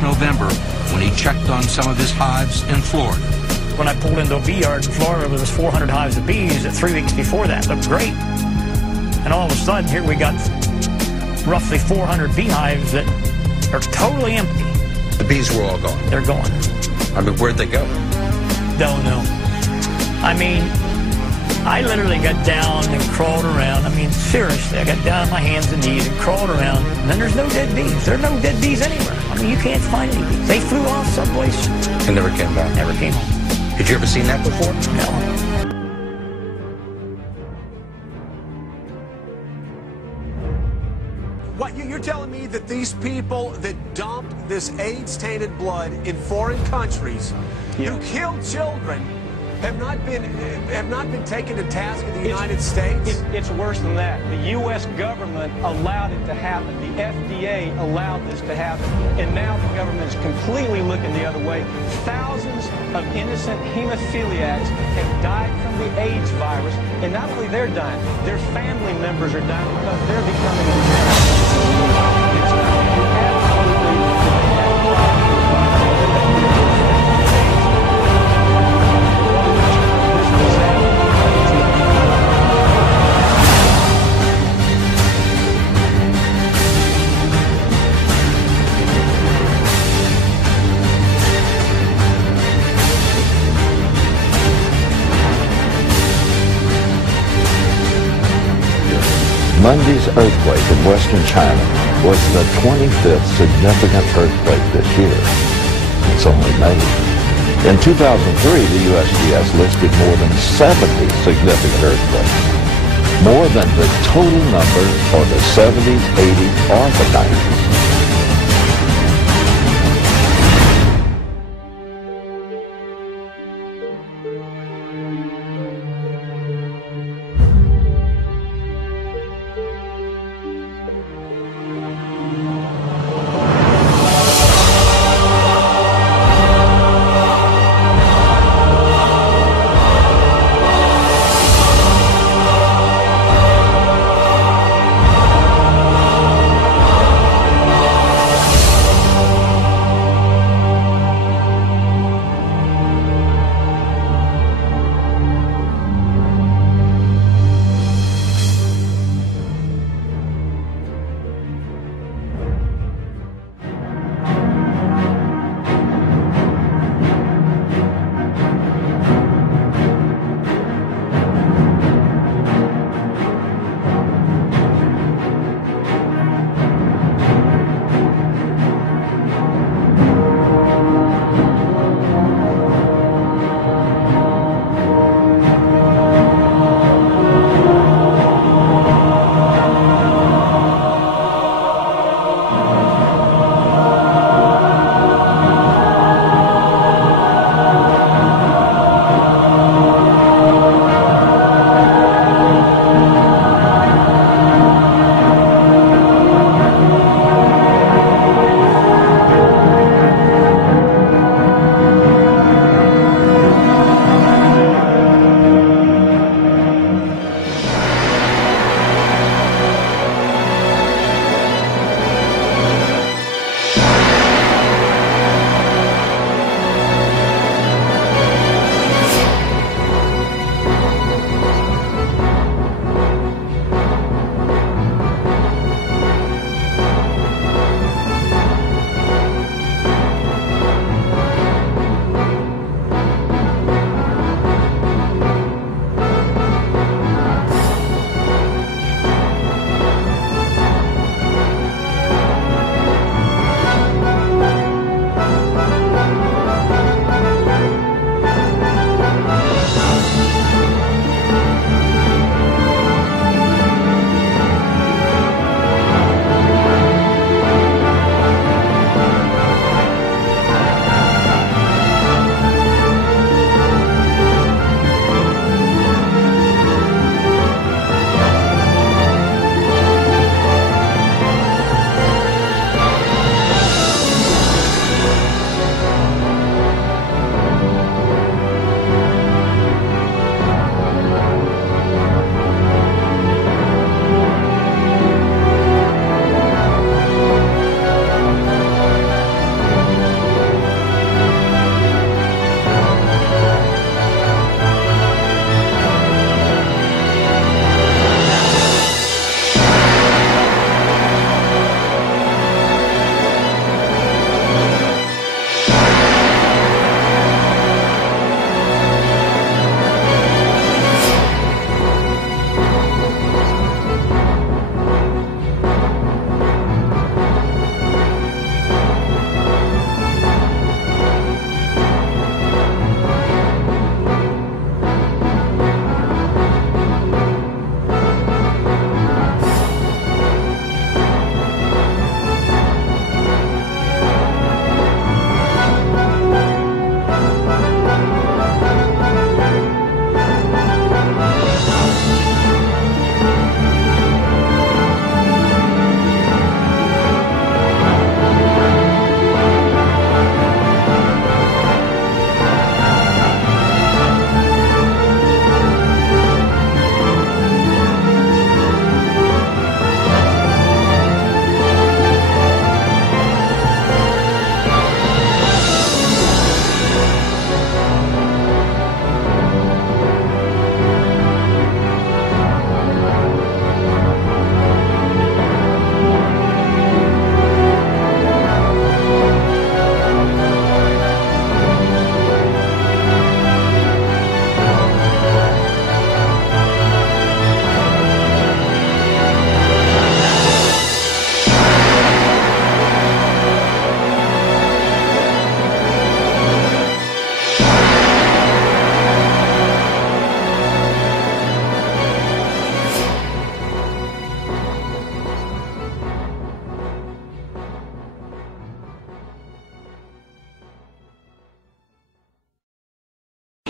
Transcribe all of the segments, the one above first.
last November when he checked on some of his hives in Florida. When I pulled into a bee yard in Florida, there was 400 hives of bees. That 3 weeks before that looked great. And all of a sudden, here we got roughly 400 beehives that are totally empty. The bees were all gone. They're gone. I mean, where'd they go? Don't know. I mean, I literally got down and crawled around. I mean, seriously, I got down on my hands and knees and crawled around. And then there's no dead bees. There are no dead bees anywhere. I mean, you can't find any bees. They flew off someplace. And never came back? Never came home. Had you ever seen that before? No. What, you're telling me that these people that dumped this AIDS-tainted blood in foreign countries, who killed children, have not been taken to task in the United States? It's worse than that. The U.S. government allowed it to happen. The FDA allowed this to happen. And now the government is completely looking the other way. Thousands of innocent hemophiliacs have died from the AIDS virus. And not only they're dying, their family members are dying because they're becoming degenerate. It's Monday's earthquake in western China was the 25th significant earthquake this year. It's only May. In 2003, the USGS listed more than 70 significant earthquakes, more than the total number for the 70s, 80s, or the 90s.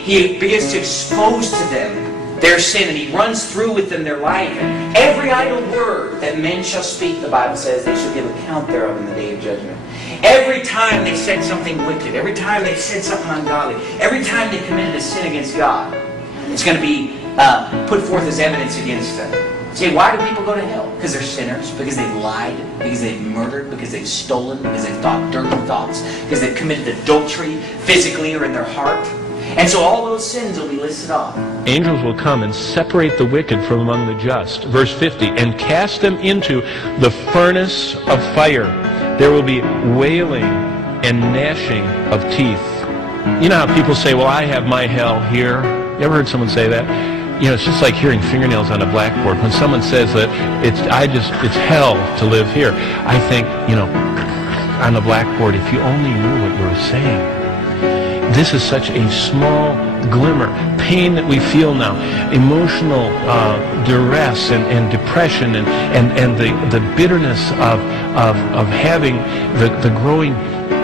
He begins to expose to them their sin, and He runs through with them their life. And every idle word that men shall speak, the Bible says, they shall give account thereof in the day of judgment. Every time they said something wicked, every time they said something ungodly, every time they committed a sin against God, it's going to be put forth as evidence against them. Say, why do people go to hell? Because they're sinners, because they've lied, because they've murdered, because they've stolen, because they've thought dirty thoughts, because they've committed adultery physically or in their heart. And so all those sins will be listed off. Angels will come and separate the wicked from among the just. Verse 50, and cast them into the furnace of fire. There will be wailing and gnashing of teeth. You know how people say, well, I have my hell here. You ever heard someone say that? You know, it's just like hearing fingernails on a blackboard. When someone says that it's hell to live here, I think, you know, on the blackboard, if you only knew what you were saying. This is such a small glimmer. Pain that we feel now, emotional duress and depression and the bitterness of having the growing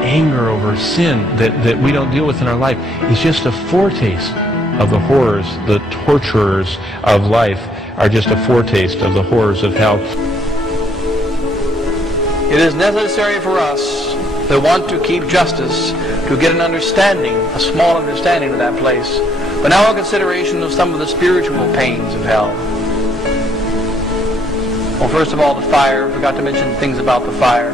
anger over sin that we don't deal with in our life is just a foretaste of the horrors. The torturers of life are just a foretaste of the horrors of hell. It is necessary for us that want to keep justice to get an understanding, a small understanding of that place. But now a consideration of some of the spiritual pains of hell. Well, first of all, the fire. I forgot to mention things about the fire.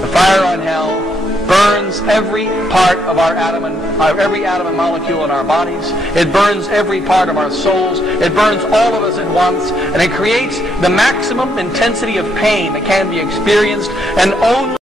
The fire on hell burns every part of our every atom and molecule in our bodies. It burns every part of our souls. It burns all of us at once, and it creates the maximum intensity of pain that can be experienced, and only